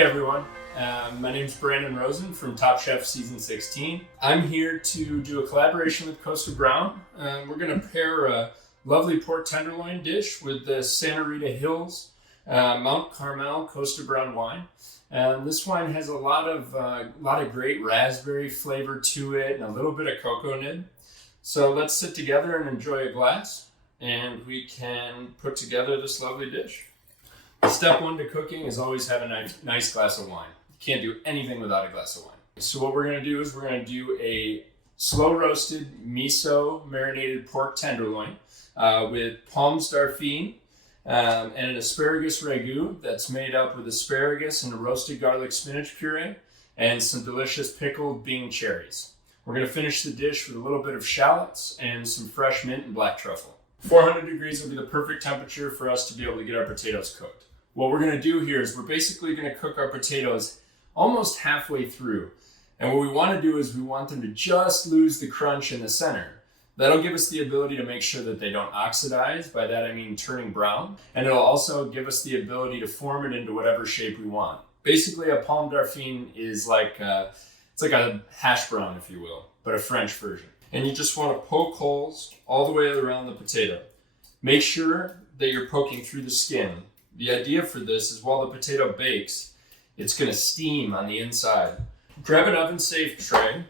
Hey everyone, my name's Brandon Rosen from Top Chef Season 16. I'm here to do a collaboration with Kosta Browne. We're going to pair a lovely pork tenderloin dish with the Santa Rita Hills Mount Carmel Kosta Browne wine. This wine has a lot of great raspberry flavor to it and a little bit of cocoa nib. So let's sit together and enjoy a glass, and we can put together this lovely dish. Step one to cooking is always have a nice glass of wine. You can't do anything without a glass of wine. So what we're going to do is we're going to do a slow-roasted miso marinated pork tenderloin with Palms d'Arfine and an asparagus ragu that's made up with asparagus and a roasted garlic spinach puree and some delicious pickled bean cherries. We're going to finish the dish with a little bit of shallots and some fresh mint and black truffle. 400 degrees will be the perfect temperature for us to be able to get our potatoes cooked. What we're going to do here is we're basically going to cook our potatoes almost halfway through. And what we want to do is we want them to just lose the crunch in the center. That'll give us the ability to make sure that they don't oxidize. By that I mean turning brown. And it'll also give us the ability to form it into whatever shape we want. Basically, a Palme d'Arfine is it's like a hash brown, if you will, but a French version. And you just want to poke holes all the way around the potato. Make sure that you're poking through the skin. The idea for this is while the potato bakes, it's going to steam on the inside. Grab an oven-safe tray,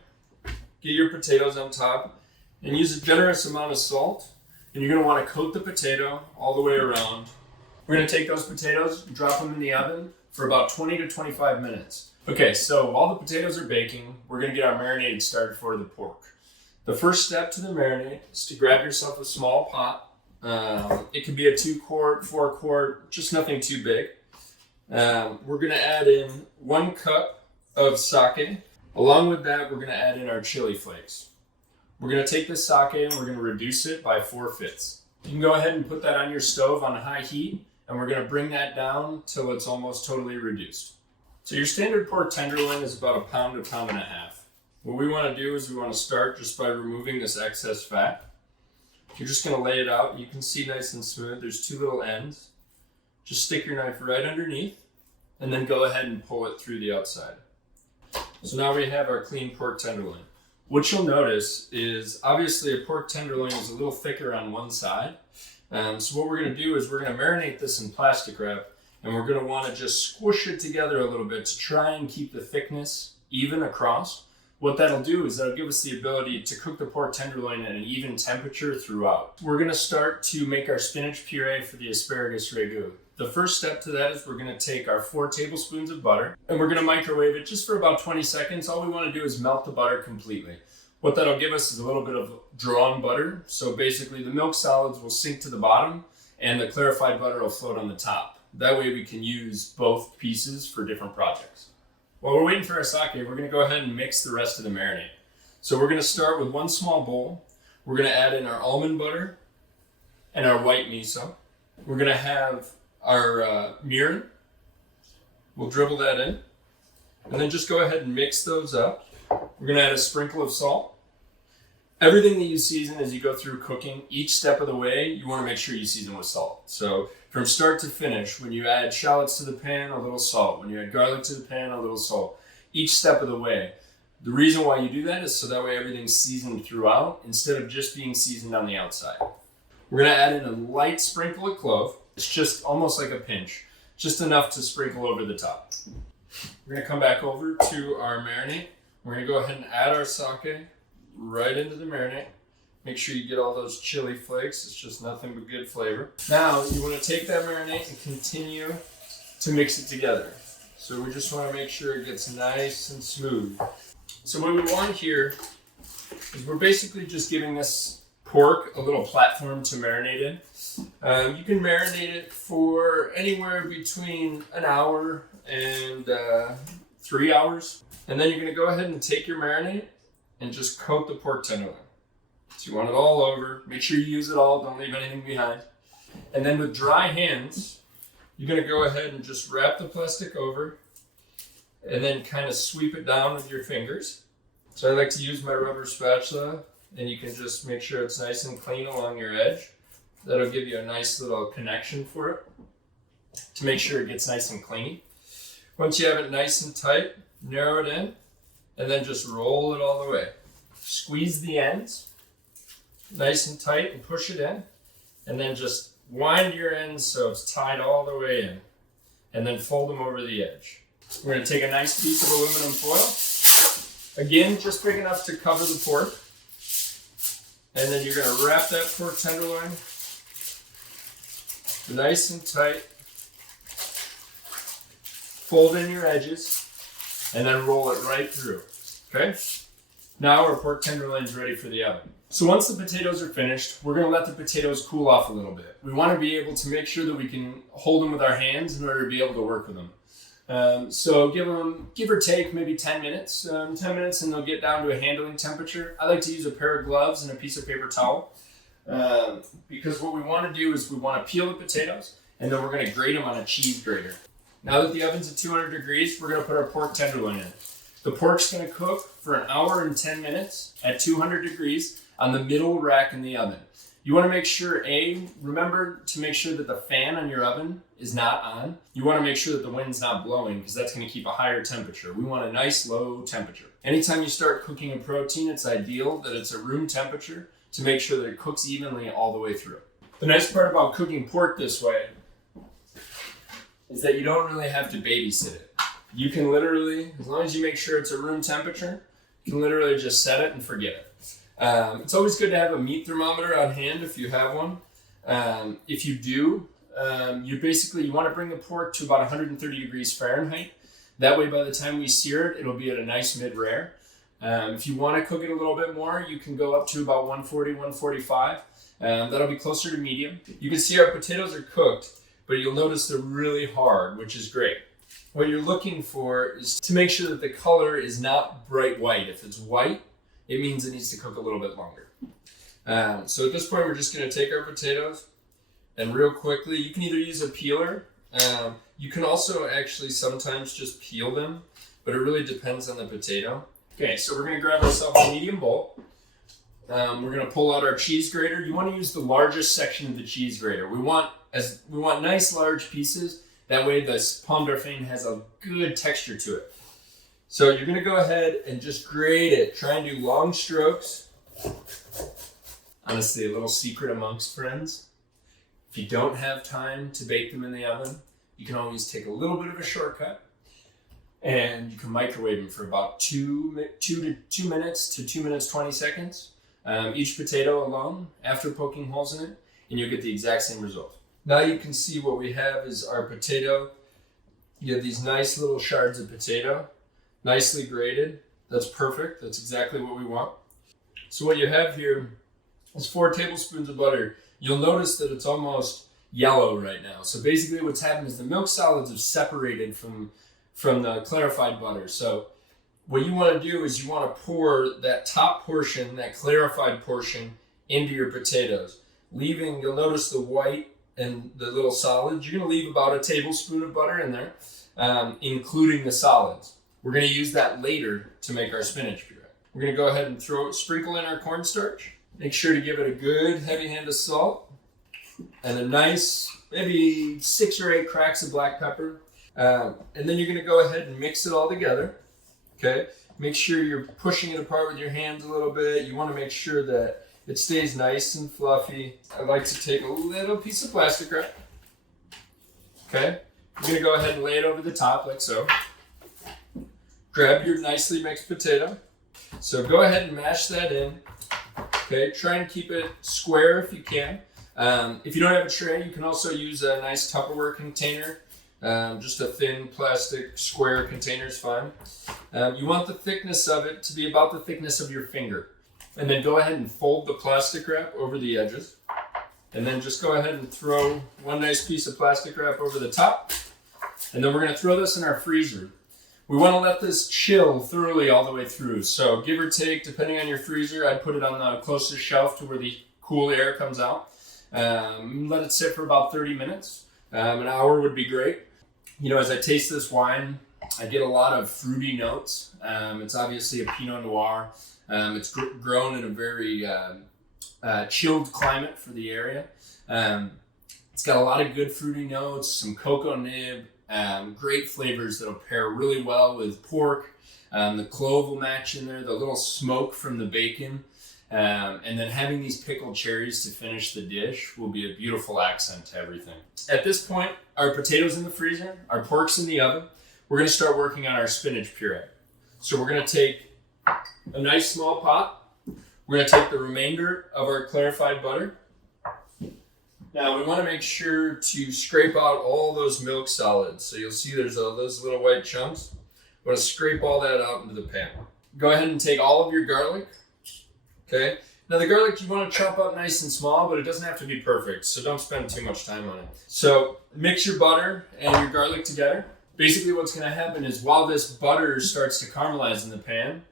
get your potatoes on top, and use a generous amount of salt. And you're going to want to coat the potato all the way around. We're going to take those potatoes and drop them in the oven for about 20 to 25 minutes. Okay, so while the potatoes are baking, we're going to get our marinade started for the pork. The first step to the marinade is to grab yourself a small pot. It could be a 2-quart, 4-quart, just nothing too big. We're going to add in 1 cup of sake. Along with that, we're going to add in our chili flakes. We're going to take this sake and we're going to reduce it by 4/5. You can go ahead and put that on your stove on high heat, and we're going to bring that down till it's almost totally reduced. So your standard pork tenderloin is about 1 pound to 1.5 pounds. What we want to do is we want to start just by removing this excess fat. You're just going to lay it out. You can see nice and smooth. There's 2 little ends. Just stick your knife right underneath and then go ahead and pull it through the outside. So now we have our clean pork tenderloin. What you'll notice is obviously a pork tenderloin is a little thicker on one side. So what we're going to do is we're going to marinate this in plastic wrap, and we're going to want to just squish it together a little bit to try and keep the thickness even across. What that'll do is that'll give us the ability to cook the pork tenderloin at an even temperature throughout. We're going to start to make our spinach puree for the asparagus ragu. The first step to that is we're going to take our 4 tablespoons of butter and we're going to microwave it just for about 20 seconds. All we want to do is melt the butter completely. What that'll give us is a little bit of drawn butter. So basically the milk solids will sink to the bottom and the clarified butter will float on the top. That way we can use both pieces for different projects. While we're waiting for our sake, we're going to go ahead and mix the rest of the marinade. So we're going to start with 1 small bowl. We're going to add in our almond butter and our white miso. We're going to have our mirin. We'll dribble that in. And then just go ahead and mix those up. We're going to add a sprinkle of salt. Everything that you season as you go through cooking, each step of the way, you want to make sure you season with salt. So from start to finish, when you add shallots to the pan, a little salt. When you add garlic to the pan, a little salt. Each step of the way. The reason why you do that is so that way everything's seasoned throughout instead of just being seasoned on the outside. We're going to add in a light sprinkle of clove. It's just almost like a pinch, just enough to sprinkle over the top. We're going to come back over to our marinade. We're going to go ahead and add our sake right into the marinade. Make sure you get all those chili flakes. It's just nothing but good flavor. Now you want to take that marinade and continue to mix it together. So we just want to make sure it gets nice and smooth. So what we want here is we're basically just giving this pork a little platform to marinate in. You can marinate it for anywhere between an hour and 3 hours. And then you're going to go ahead and take your marinade and just coat the pork tenderloin. So you want it all over. Make sure you use it all. Don't leave anything behind. And then with dry hands, you're going to go ahead and just wrap the plastic over and then kind of sweep it down with your fingers. So I like to use my rubber spatula, and you can just make sure it's nice and clean along your edge. That'll give you a nice little connection for it to make sure it gets nice and clean. Once you have it nice and tight, narrow it in, and then just roll it all the way. Squeeze the ends, nice and tight, and push it in, and then just wind your ends so it's tied all the way in, and then fold them over the edge. We're going to take a nice piece of aluminum foil, again, just big enough to cover the pork, and then you're going to wrap that pork tenderloin nice and tight, fold in your edges, and then roll it right through, okay? Now our pork tenderloin is ready for the oven. So once the potatoes are finished, we're going to let the potatoes cool off a little bit. We want to be able to make sure that we can hold them with our hands in order to be able to work with them. So give them, give or take, maybe 10 minutes. 10 minutes and they'll get down to a handling temperature. I like to use a pair of gloves and a piece of paper towel because what we want to do is we want to peel the potatoes and then we're going to grate them on a cheese grater. Now that the oven's at 200 degrees, we're going to put our pork tenderloin in. The pork's going to cook for 1 hour and 10 minutes at 200 degrees on the middle rack in the oven. You want to make sure, remember to make sure that the fan on your oven is not on. You want to make sure that the wind's not blowing because that's going to keep a higher temperature. We want a nice low temperature. Anytime you start cooking a protein, it's ideal that it's at room temperature to make sure that it cooks evenly all the way through. The nice part about cooking pork this way is that you don't really have to babysit it. You can literally, as long as you make sure it's at room temperature, you can literally just set it and forget it. It's always good to have a meat thermometer on hand if you have one. If you do, you want to bring the pork to about 130 degrees Fahrenheit. That way by the time we sear it, it'll be at a nice mid-rare. If you want to cook it a little bit more, you can go up to about 140, 145. That'll be closer to medium. You can see our potatoes are cooked, but you'll notice they're really hard, which is great. What you're looking for is to make sure that the color is not bright white. If it's white, it means it needs to cook a little bit longer. So at this point, we're just going to take our potatoes and real quickly, you can either use a peeler. You can also actually sometimes just peel them, but it really depends on the potato. Okay, so we're going to grab ourselves a medium bowl. We're going to pull out our cheese grater. You want to use the largest section of the cheese grater. We want nice large pieces. That way the pomme d'arfine has a good texture to it. So you're going to go ahead and just grate it. Try and do long strokes. Honestly, a little secret amongst friends. If you don't have time to bake them in the oven, you can always take a little bit of a shortcut and you can microwave them for about 2 minutes to 2 minutes 20 seconds. Each potato alone after poking holes in it, and you'll get the exact same result. Now you can see what we have is our potato. You have these nice little shards of potato, nicely grated. That's perfect. That's exactly what we want. So what you have here is 4 tablespoons of butter. You'll notice that it's almost yellow right now. So basically what's happened is the milk solids have separated from the clarified butter. So what you want to do is you want to pour that top portion, that clarified portion, into your potatoes, leaving, you'll notice the white and the little solids. You're going to leave about a tablespoon of butter in there, including the solids. We're going to use that later to make our spinach puree. We're going to go ahead and sprinkle in our cornstarch. Make sure to give it a good heavy hand of salt and a nice, maybe 6 or 8 cracks of black pepper. And then you're going to go ahead and mix it all together. Okay. Make sure you're pushing it apart with your hands a little bit. You want to make sure that it stays nice and fluffy. I like to take a little piece of plastic wrap. Okay. You're going to go ahead and lay it over the top like so. Grab your nicely mixed potato. So go ahead and mash that in. Okay. Try and keep it square if you can. If you don't have a tray, you can also use a nice Tupperware container. Just a thin plastic square container is fine. You want the thickness of it to be about the thickness of your finger. And then go ahead and fold the plastic wrap over the edges. And then just go ahead and throw one nice piece of plastic wrap over the top. And then we're going to throw this in our freezer. We want to let this chill thoroughly all the way through. So give or take, depending on your freezer, I'd put it on the closest shelf to where the cool air comes out. Let it sit for about 30 minutes. An hour would be great. You know, as I taste this wine, I get a lot of fruity notes. It's obviously a Pinot Noir. It's grown in a very chilled climate for the area. It's got a lot of good fruity notes, some cocoa nib, Great flavors that'll pair really well with pork. The clove will match in there, the little smoke from the bacon. And then having these pickled cherries to finish the dish will be a beautiful accent to everything. At this point, our potatoes in the freezer, our pork's in the oven. We're going to start working on our spinach puree. So we're going to take a nice small pot. We're going to take the remainder of our clarified butter. Now we want to make sure to scrape out all those milk solids. So you'll see there's those little white chunks. We want to scrape all that out into the pan. Go ahead and take all of your garlic. Okay. Now the garlic you want to chop up nice and small, but it doesn't have to be perfect. So don't spend too much time on it. So mix your butter and your garlic together. Basically what's going to happen is while this butter starts to caramelize in the pan,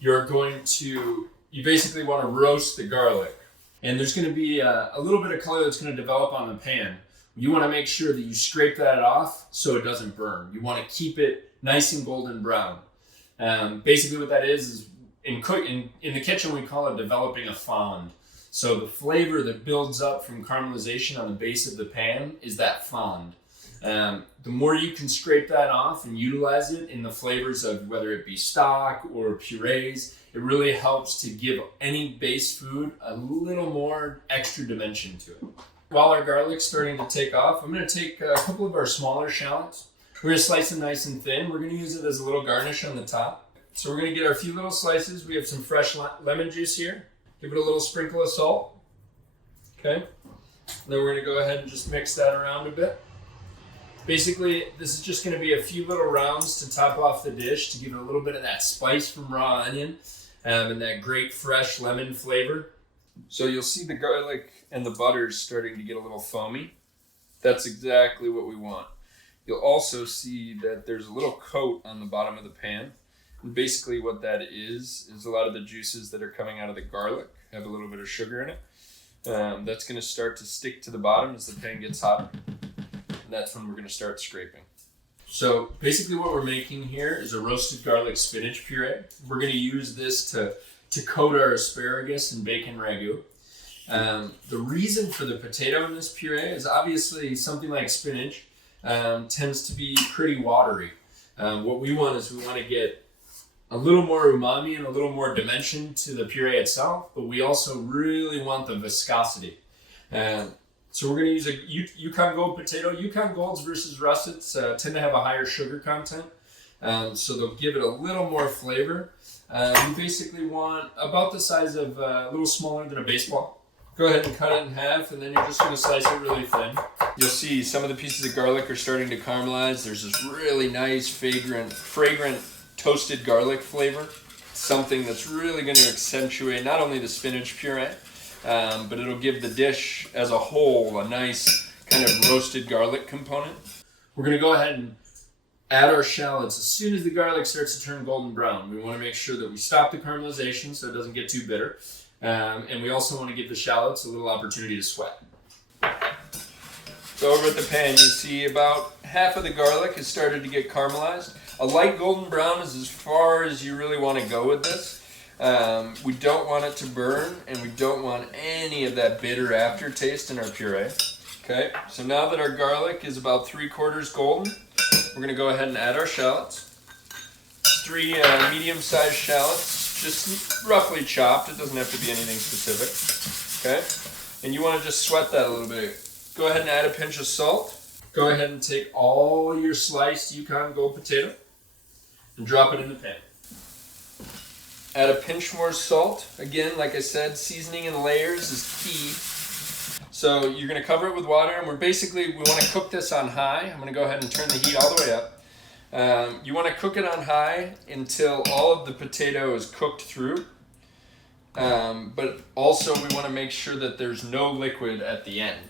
you basically want to roast the garlic. And there's going to be a little bit of color that's going to develop on the pan. You want to make sure that you scrape that off so it doesn't burn. You want to keep it nice and golden brown. Basically what that is in the kitchen we call it developing a fond. So the flavor that builds up from caramelization on the base of the pan is that fond. The more you can scrape that off and utilize it in the flavors of whether it be stock or purees, it really helps to give any base food a little more extra dimension to it. While our garlic's starting to take off, I'm going to take a couple of our smaller shallots. We're going to slice them nice and thin. We're going to use it as a little garnish on the top. So we're going to get our few little slices. We have some fresh lemon juice here. Give it a little sprinkle of salt. Okay. And then we're going to go ahead and just mix that around a bit. Basically, this is just going to be a few little rounds to top off the dish to give it a little bit of that spice from raw onion and that great fresh lemon flavor. So you'll see the garlic and the butter starting to get a little foamy. That's exactly what we want. You'll also see that there's a little coat on the bottom of the pan. And basically what that is a lot of the juices that are coming out of the garlic have a little bit of sugar in it. That's going to start to stick to the bottom as the pan gets hot. And that's when we're going to start scraping. So basically what we're making here is a roasted garlic spinach puree. We're going to use this to coat our asparagus and bacon ragu. The reason for the potato in this puree is obviously something like spinach tends to be pretty watery. What we want to get a little more umami and a little more dimension to the puree itself, but we also really want the viscosity. So we're going to use a Yukon Gold potato. Yukon Golds versus russets tend to have a higher sugar content, so they'll give it a little more flavor. We basically want about the size of a little smaller than a baseball. Go ahead and cut it in half, and then you're just going to slice it really thin. You'll see some of the pieces of garlic are starting to caramelize. There's this really nice, fragrant toasted garlic flavor. Something that's really going to accentuate not only the spinach puree, but it'll give the dish as a whole a nice kind of roasted garlic component. We're going to go ahead and add our shallots as soon as the garlic starts to turn golden brown. We want to make sure that we stop the caramelization so it doesn't get too bitter. And we also want to give the shallots a little opportunity to sweat. So over at the pan, you see about half of the garlic has started to get caramelized. A light golden brown is as far as you really want to go with this. We don't want it to burn, and we don't want any of that bitter aftertaste in our puree. Okay, so now that our garlic is about 3/4 golden, we're going to go ahead and add our shallots. 3 medium-sized shallots, just roughly chopped. It doesn't have to be anything specific. Okay, and you want to just sweat that a little bit. Go ahead and add a pinch of salt. Go ahead and take all your sliced Yukon Gold potato and drop it in the pan. Add a pinch more salt. Again, like I said, seasoning in layers is key. So you're going to cover it with water, and we want to cook this on high. I'm going to go ahead and turn the heat all the way up. You want to cook it on high until all of the potato is cooked through. But also we want to make sure that there's no liquid at the end.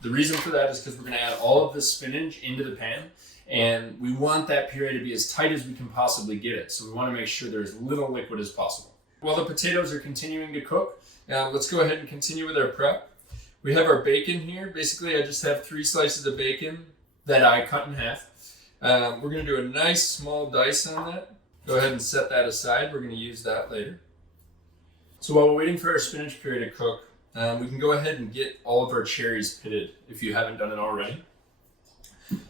The reason for that is because we're going to add all of the spinach into the pan, and we want that puree to be as tight as we can possibly get it. So we want to make sure there's as little liquid as possible. While the potatoes are continuing to cook, let's go ahead and continue with our prep. We have our bacon here. Basically, I just have 3 slices of bacon that I cut in half. We're going to do a nice small dice on that. Go ahead and set that aside. We're going to use that later. So while we're waiting for our spinach puree to cook, we can go ahead and get all of our cherries pitted if you haven't done it already.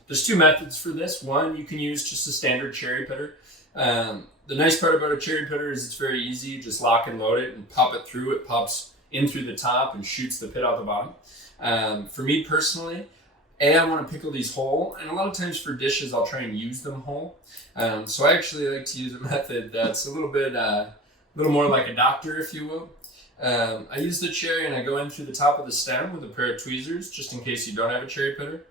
There's two methods for this. One, you can use just a standard cherry pitter. The nice part about a cherry pitter is it's very easy. You just lock and load it and pop it through. It pops in through the top and shoots the pit out the bottom. For me personally, I want to pickle these whole, and a lot of times for dishes I'll try and use them whole. So I actually like to use a method that's a little more like a doctor, if you will. I use the cherry and I go in through the top of the stem with a pair of tweezers, just in case you don't have a cherry pitter.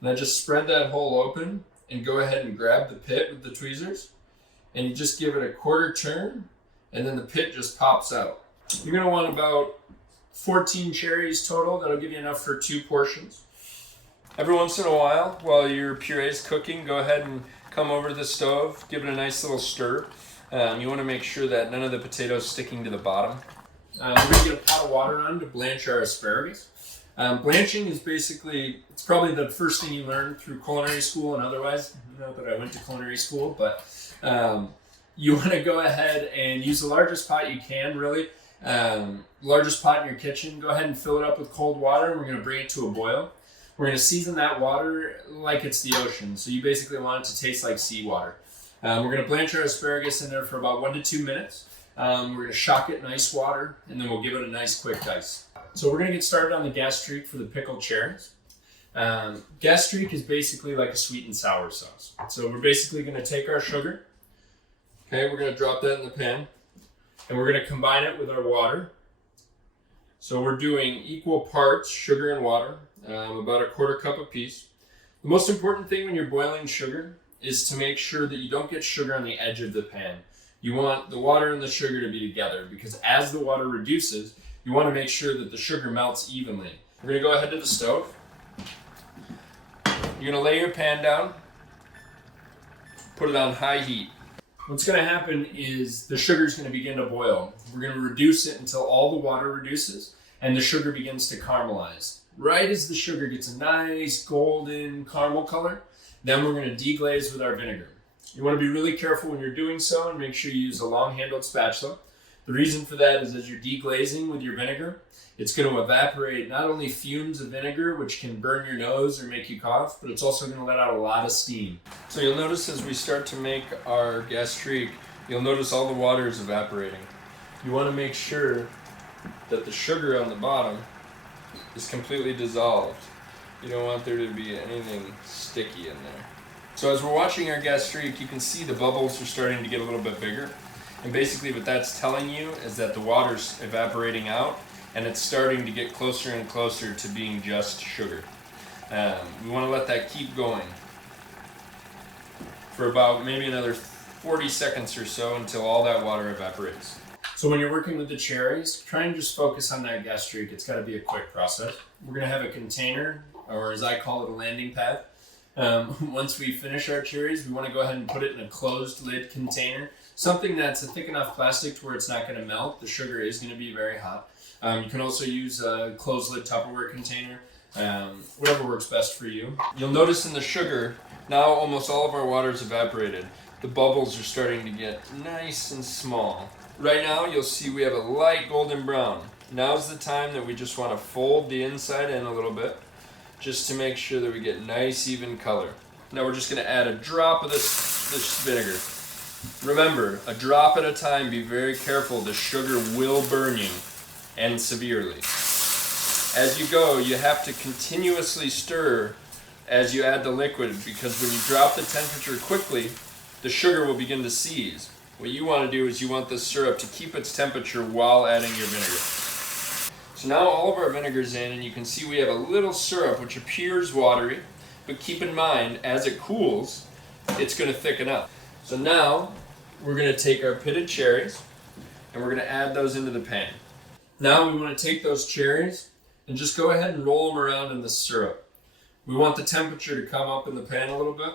And I just spread that hole open and go ahead and grab the pit with the tweezers. And you just give it a quarter turn, and then the pit just pops out. You're gonna want about 14 cherries total. That'll give you enough for 2 portions. Every once in a while your puree is cooking, go ahead and come over to the stove, give it a nice little stir. You wanna make sure that none of the potatoes sticking to the bottom. We're gonna get a pot of water on to blanch our asparagus. Blanching is it's probably the first thing you learn through culinary school and otherwise. Not that I went to culinary school, but you want to go ahead and use the largest pot you can, really. Largest pot in your kitchen. Go ahead and fill it up with cold water, and we're going to bring it to a boil. We're going to season that water like it's the ocean, so you basically want it to taste like seawater. We're going to blanch our asparagus in there for about 1 to 2 minutes. We're going to shock it in ice water, and then we'll give it a nice quick dice. So we're going to get started on the gastrique for the pickled cherries. Gastrique is basically like a sweet and sour sauce. So we're basically going to take our sugar. Okay, we're going to drop that in the pan. And we're going to combine it with our water. So we're doing equal parts sugar and water, about a quarter cup apiece. The most important thing when you're boiling sugar is to make sure that you don't get sugar on the edge of the pan. You want the water and the sugar to be together, because as the water reduces, you want to make sure that the sugar melts evenly. We're going to go ahead to the stove. You're going to lay your pan down, put it on high heat. What's going to happen is the sugar is going to begin to boil. We're going to reduce it until all the water reduces and the sugar begins to caramelize. Right as the sugar gets a nice golden caramel color, then we're going to deglaze with our vinegar. You want to be really careful when you're doing so and make sure you use a long-handled spatula. The reason for that is as you're deglazing with your vinegar, it's going to evaporate not only fumes of vinegar, which can burn your nose or make you cough, but it's also going to let out a lot of steam. So you'll notice as we start to make our gastrique, you'll notice all the water is evaporating. You want to make sure that the sugar on the bottom is completely dissolved. You don't want there to be anything sticky in there. So as we're watching our gastrique, you can see the bubbles are starting to get a little bit bigger. And basically what that's telling you is that the water's evaporating out and it's starting to get closer and closer to being just sugar. We want to let that keep going for about maybe another 40 seconds or so until all that water evaporates. So when you're working with the cherries, try and just focus on that gastrique. It's got to be a quick process. We're going to have a container, or as I call it, a landing pad. Once we finish our cherries, we want to go ahead and put it in a closed lid container. Something that's a thick enough plastic to where it's not going to melt. The sugar is going to be very hot. You can also use a closed lid Tupperware container, whatever works best for you. You'll notice in the sugar, now almost all of our water is evaporated. The bubbles are starting to get nice and small. Right now you'll see we have a light golden brown. Now's the time that we just want to fold the inside in a little bit, just to make sure that we get nice even color. Now we're just going to add a drop of this vinegar. Remember, a drop at a time, be very careful. The sugar will burn you, and severely. As you go, you have to continuously stir as you add the liquid, because when you drop the temperature quickly, the sugar will begin to seize. What you want to do is you want the syrup to keep its temperature while adding your vinegar. So now all of our vinegar's in, and you can see we have a little syrup which appears watery, but keep in mind, as it cools, it's going to thicken up. So now we're going to take our pitted cherries and we're going to add those into the pan. Now we want to take those cherries and just go ahead and roll them around in the syrup. We want the temperature to come up in the pan a little bit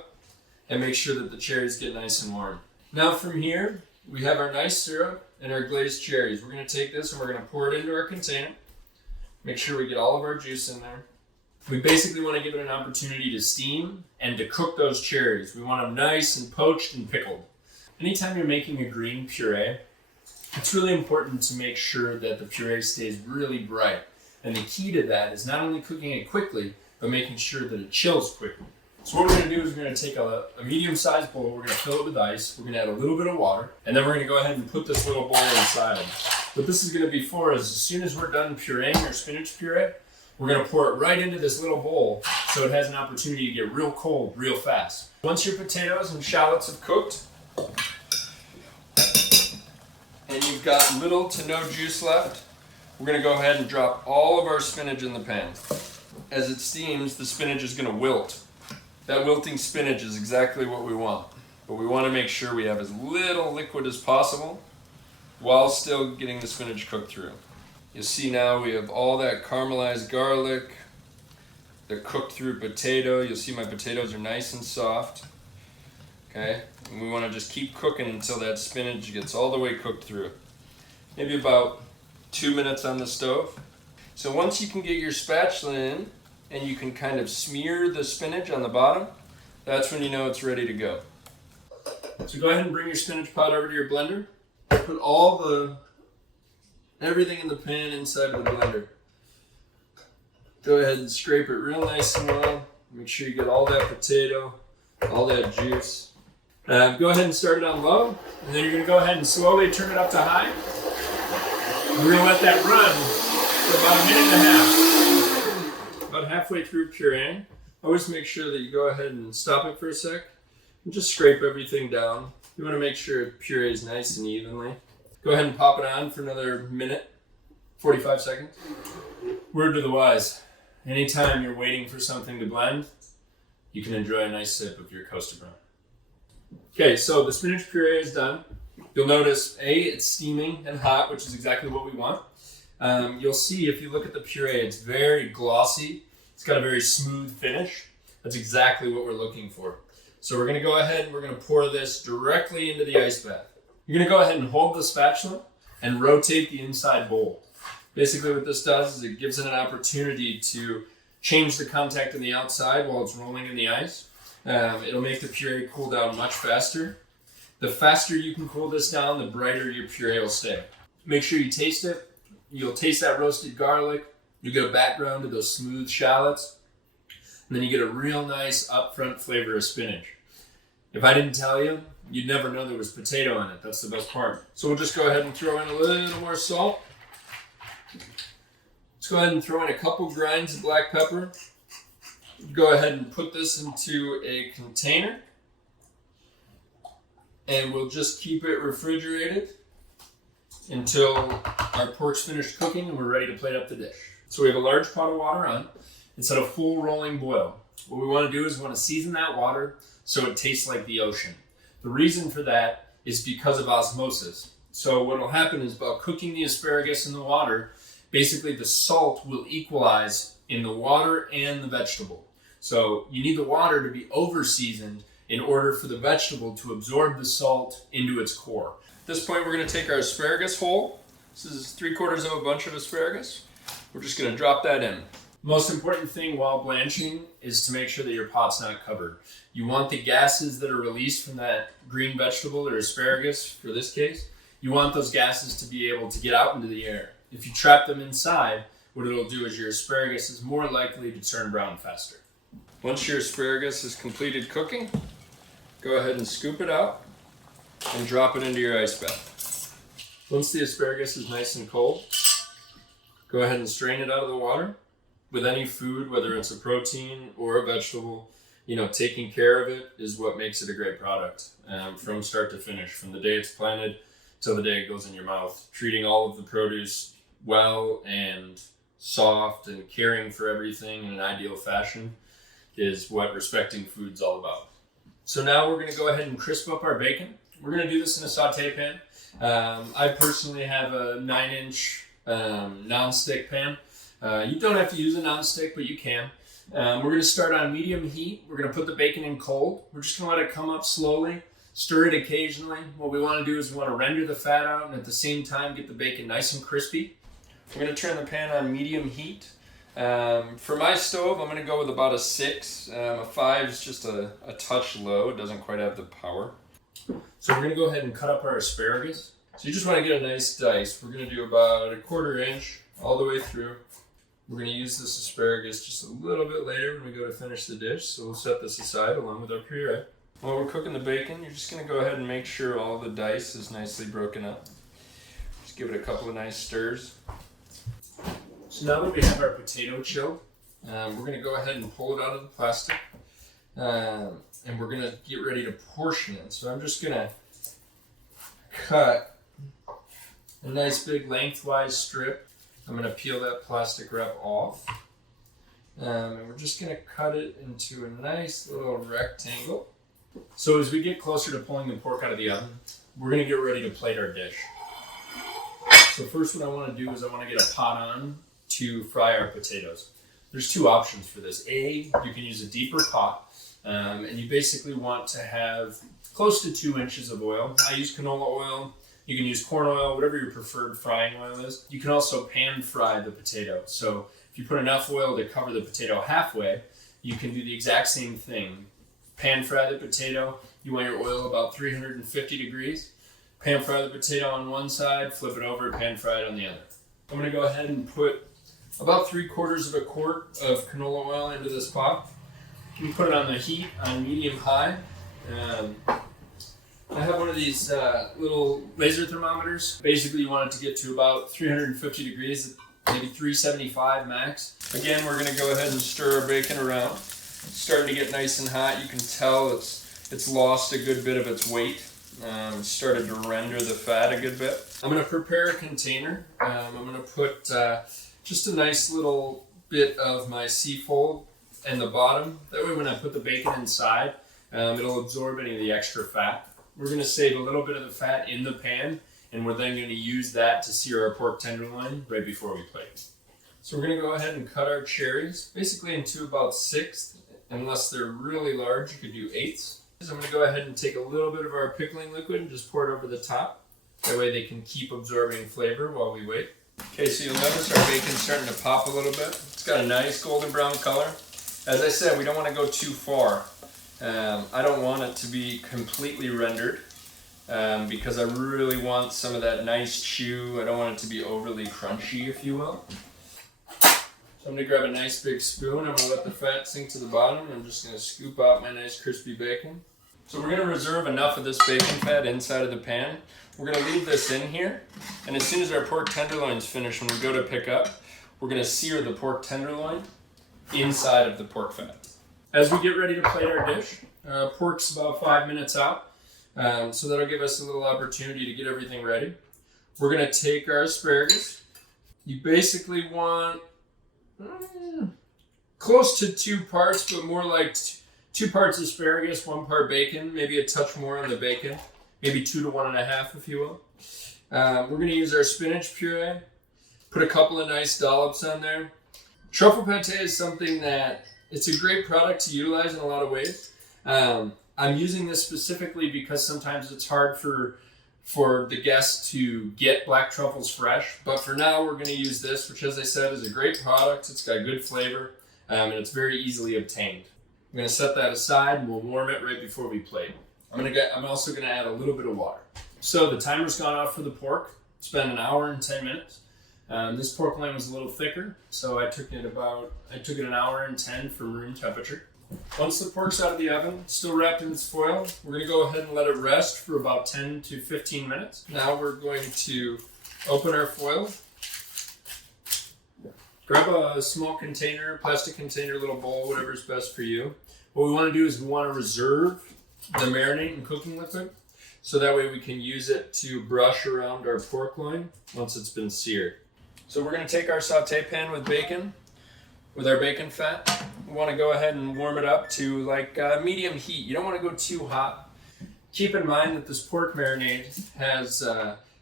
and make sure that the cherries get nice and warm. Now from here, we have our nice syrup and our glazed cherries. We're going to take this and we're going to pour it into our container. Make sure we get all of our juice in there. We basically want to give it an opportunity to steam and to cook those cherries. We want them nice and poached and pickled. Anytime you're making a green puree, it's really important to make sure that the puree stays really bright. And the key to that is not only cooking it quickly, but making sure that it chills quickly. So what we're going to do is we're going to take a medium-sized bowl, we're going to fill it with ice, we're going to add a little bit of water, and then we're going to go ahead and put this little bowl inside. What this is going to be for is as soon as we're done pureeing our spinach puree, we're going to pour it right into this little bowl so it has an opportunity to get real cold real fast. Once your potatoes and shallots have cooked, and you've got little to no juice left, we're going to go ahead and drop all of our spinach in the pan. As it steams, the spinach is going to wilt. That wilting spinach is exactly what we want, but we want to make sure we have as little liquid as possible while still getting the spinach cooked through. You'll see now we have all that caramelized garlic, the cooked through potato. You'll see my potatoes are nice and soft. Okay, and we want to just keep cooking until that spinach gets all the way cooked through. Maybe about 2 minutes on the stove. So once you can get your spatula in and you can kind of smear the spinach on the bottom, that's when you know it's ready to go. So go ahead and bring your spinach pot over to your blender. Put everything in the pan inside of the blender. Go ahead and scrape it real nice and well. Make sure you get all that potato, all that juice. Go ahead and start it on low, and then you're going to go ahead and slowly turn it up to high. We're going to let that run for about a minute and a half. About halfway through pureeing, always make sure that you go ahead and stop it for a sec and just scrape everything down. You want to make sure it purees nice and evenly. Go ahead and pop it on for another minute, 45 seconds. Word to the wise, anytime you're waiting for something to blend, you can enjoy a nice sip of your Kosta Browne. Okay, so the spinach puree is done. You'll notice, it's steaming and hot, which is exactly what we want. You'll see if you look at the puree, it's very glossy. It's got a very smooth finish. That's exactly what we're looking for. So we're gonna go ahead and we're gonna pour this directly into the ice bath. You're gonna go ahead and hold the spatula and rotate the inside bowl. Basically what this does is it gives it an opportunity to change the contact on the outside while it's rolling in the ice. It'll make the puree cool down much faster. The faster you can cool this down, the brighter your puree will stay. Make sure you taste it. You'll taste that roasted garlic. You get a background to those smooth shallots. And then you get a real nice upfront flavor of spinach. If I didn't tell you, you'd never know there was potato in it. That's the best part. So we'll just go ahead and throw in a little more salt. Let's go ahead and throw in a couple grinds of black pepper. Go ahead and put this into a container. And we'll just keep it refrigerated until our pork's finished cooking and we're ready to plate up the dish. So we have a large pot of water on. It's at a full rolling boil. What we want to do is we want to season that water so it tastes like the ocean. The reason for that is because of osmosis. So what will happen is by cooking the asparagus in the water, basically the salt will equalize in the water and the vegetable. So you need the water to be over-seasoned in order for the vegetable to absorb the salt into its core. At this point, we're going to take our asparagus whole. This is 3/4 of a bunch of asparagus. We're just going to drop that in. Most important thing while blanching is to make sure that your pot's not covered. You want the gases that are released from that green vegetable or asparagus, for this case, you want those gases to be able to get out into the air. If you trap them inside, what it'll do is your asparagus is more likely to turn brown faster. Once your asparagus is completed cooking, go ahead and scoop it out and drop it into your ice bath. Once the asparagus is nice and cold, go ahead and strain it out of the water. With any food, whether it's a protein or a vegetable, taking care of it is what makes it a great product from start to finish, from the day it's planted till the day it goes in your mouth. Treating all of the produce well and soft and caring for everything in an ideal fashion is what respecting food's all about. So now we're going to go ahead and crisp up our bacon. We're going to do this in a saute pan. I personally have a 9-inch non-stick pan. You don't have to use a non-stick, but you can. We're going to start on medium heat. We're going to put the bacon in cold. We're just going to let it come up slowly, stir it occasionally. What we want to do is we want to render the fat out and at the same time get the bacon nice and crispy. We're going to turn the pan on medium heat. For my stove, I'm going to go with about a 6. A 5 is just a touch low. It doesn't quite have the power. So we're going to go ahead and cut up our asparagus. So you just want to get a nice dice. We're going to do about a 1/4 inch all the way through. We're going to use this asparagus just a little bit later when we go to finish the dish, so we'll set this aside along with our puree. While we're cooking the bacon, you're just going to go ahead and make sure all the dice is nicely broken up. Just give it a couple of nice stirs. So now that we have our potato chilled, we're going to go ahead and pull it out of the plastic, and we're going to get ready to portion it. So I'm just going to cut a nice big lengthwise strip. I'm going to peel that plastic wrap off, and we're just going to cut it into a nice little rectangle. So as we get closer to pulling the pork out of the oven, we're going to get ready to plate our dish. So first what I want to do is I want to get a pot on to fry our potatoes. There's two options for this. A, you can use a deeper pot, and you basically want to have close to 2 inches of oil. I use canola oil. You can use corn oil, whatever your preferred frying oil is. You can also pan fry the potato. So if you put enough oil to cover the potato halfway, you can do the exact same thing. Pan fry the potato. You want your oil about 350 degrees. Pan fry the potato on one side, flip it over, pan fry it on the other. I'm going to go ahead and put about 3/4 quart of canola oil into this pot. You put it on the heat on medium-high. I have one of these little laser thermometers. Basically, you want it to get to about 350 degrees, maybe 375 max. Again, we're going to go ahead and stir our bacon around. It's starting to get nice and hot. You can tell it's lost a good bit of its weight. It's started to render the fat a good bit. I'm going to prepare a container. I'm going to put just a nice little bit of my seafoam in the bottom. That way when I put the bacon inside, it'll absorb any of the extra fat. We're going to save a little bit of the fat in the pan, and we're then going to use that to sear our pork tenderloin right before we plate. So we're going to go ahead and cut our cherries, basically into about 1/6. Unless they're really large, you could do 1/8. So I'm going to go ahead and take a little bit of our pickling liquid and just pour it over the top. That way they can keep absorbing flavor while we wait. Okay, so you'll notice our bacon's starting to pop a little bit. It's got a nice golden brown color. As I said, we don't want to go too far. I don't want it to be completely rendered because I really want some of that nice chew. I don't want it to be overly crunchy, if you will. So I'm going to grab a nice big spoon. I'm going to let the fat sink to the bottom. I'm just going to scoop out my nice crispy bacon. So we're going to reserve enough of this bacon fat inside of the pan. We're going to leave this in here. And as soon as our pork tenderloin's finished, when we go to pick up, we're going to sear the pork tenderloin inside of the pork fat. As we get ready to plate our dish, pork's about 5 minutes out. So that'll give us a little opportunity to get everything ready. We're going to take our asparagus. You basically want close to 2 parts, but more like 2 parts asparagus, 1 part bacon, maybe a touch more on the bacon, maybe 2 to 1.5, if you will. We're going to use our spinach puree, put a couple of nice dollops on there. Truffle pate is something that it's a great product to utilize in a lot of ways. I'm using this specifically because sometimes it's hard for the guests to get black truffles fresh. But for now, we're going to use this, which, as I said, is a great product. It's got good flavor, and it's very easily obtained. I'm going to set that aside, and we'll warm it right before we plate. I'm also going to add a little bit of water. So the timer's gone off for the pork. It's been 1 hour and 10 minutes. This pork loin was a little thicker, so I took it 1 hour and 10 from room temperature. Once the pork's out of the oven, still wrapped in its foil, we're going to go ahead and let it rest for about 10 to 15 minutes. Now we're going to open our foil, grab a small container, plastic container, little bowl, whatever's best for you. What we want to do is we want to reserve the marinade and cooking liquid, so that way we can use it to brush around our pork loin once it's been seared. So we're going to take our saute pan with bacon, with our bacon fat. We want to go ahead and warm it up to like medium heat. You don't want to go too hot. Keep in mind that this pork marinade has,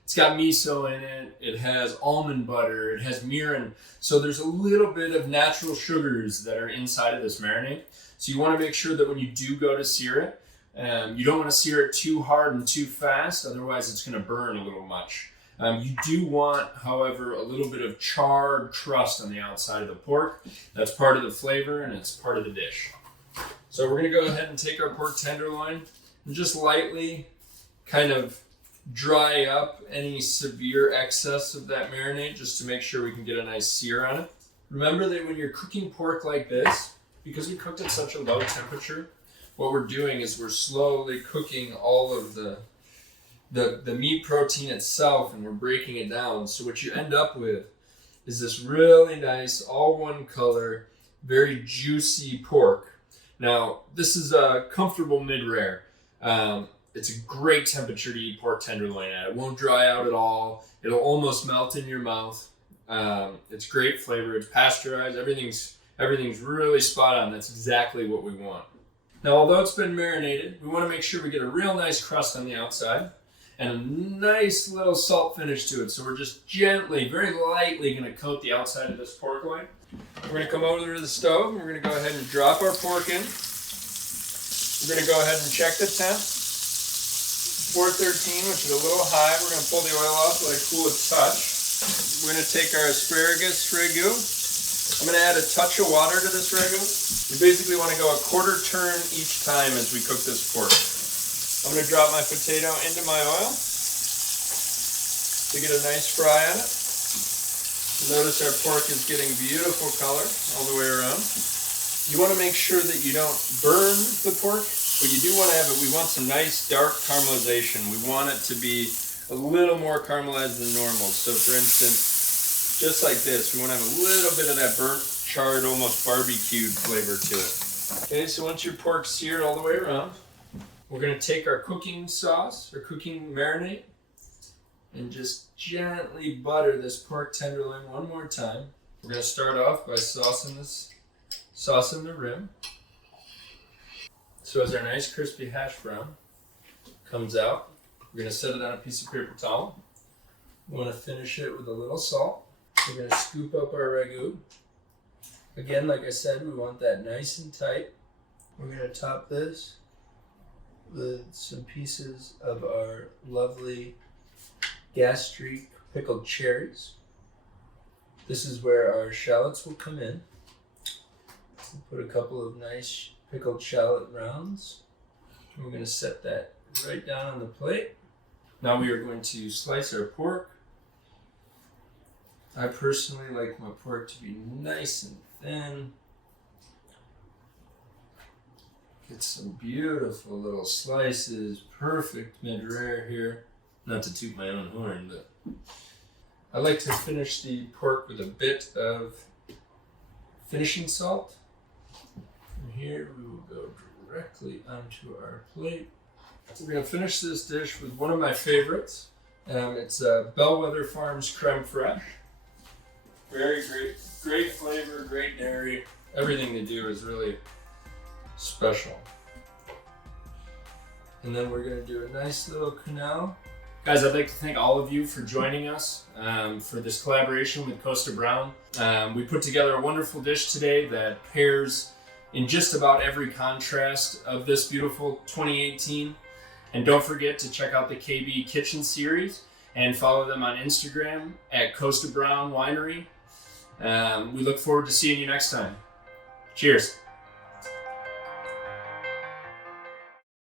it's got miso in it, it has almond butter, it has mirin. So there's a little bit of natural sugars that are inside of this marinade. So you want to make sure that when you do go to sear it, you don't want to sear it too hard and too fast, otherwise it's going to burn a little much. You do want, however, a little bit of charred crust on the outside of the pork. That's part of the flavor and it's part of the dish. So we're going to go ahead and take our pork tenderloin and just lightly kind of dry up any severe excess of that marinade just to make sure we can get a nice sear on it. Remember that when you're cooking pork like this, because we cooked at such a low temperature, what we're doing is we're slowly cooking all of the meat protein itself, and we're breaking it down. So what you end up with is this really nice, all one color, very juicy pork. Now, this is a comfortable mid-rare. It's a great temperature to eat pork tenderloin at. It won't dry out at all. It'll almost melt in your mouth. It's great flavor. It's pasteurized. Everything's really spot on. That's exactly what we want. Now, although it's been marinated, we want to make sure we get a real nice crust on the outside and a nice little salt finish to it. So we're just gently, very lightly going to coat the outside of this pork loin. We're going to come over to the stove and we're going to go ahead and drop our pork in. We're going to go ahead and check the temp. 413, which is a little high. We're going to pull the oil off, let it cool a touch. We're going to take our asparagus ragu. I'm going to add a touch of water to this ragu. We basically want to go a quarter turn each time as we cook this pork. I'm going to drop my potato into my oil to get a nice fry on it. Notice our pork is getting beautiful color all the way around. You want to make sure that you don't burn the pork, but you do want to have it. We want some nice dark caramelization. We want it to be a little more caramelized than normal. So for instance, just like this, we want to have a little bit of that burnt, charred, almost barbecued flavor to it. Okay, so once your pork's seared all the way around, we're going to take our cooking sauce, or cooking marinade, and just gently butter this pork tenderloin one more time. We're going to start off by saucing the rim. So as our nice crispy hash brown comes out, we're going to set it on a piece of paper towel. We want to finish it with a little salt. We're going to scoop up our ragu. Again, like I said, we want that nice and tight. We're going to top this with some pieces of our lovely gastrique pickled cherries. This is where our shallots will come in. We'll put a couple of nice pickled shallot rounds. We're going to set that right down on the plate. Now we are going to slice our pork. I personally like my pork to be nice and thin. Get some beautiful little slices, perfect mid-rare here. Not to toot my own horn, but I like to finish the pork with a bit of finishing salt. From here we will go directly onto our plate. We're going to finish this dish with one of my favorites. It's Bellwether Farms Creme Fraiche. Very great flavor, great dairy. Everything they do is really special. And then we're going to do a nice little quenelle. Guys, I'd like to thank all of you for joining us for this collaboration with Kosta Browne. We put together a wonderful dish today that pairs in just about every contrast of this beautiful 2018. And don't forget to check out the KB Kitchen Series and follow them on Instagram at Kosta Browne Winery. We look forward to seeing you next time. Cheers.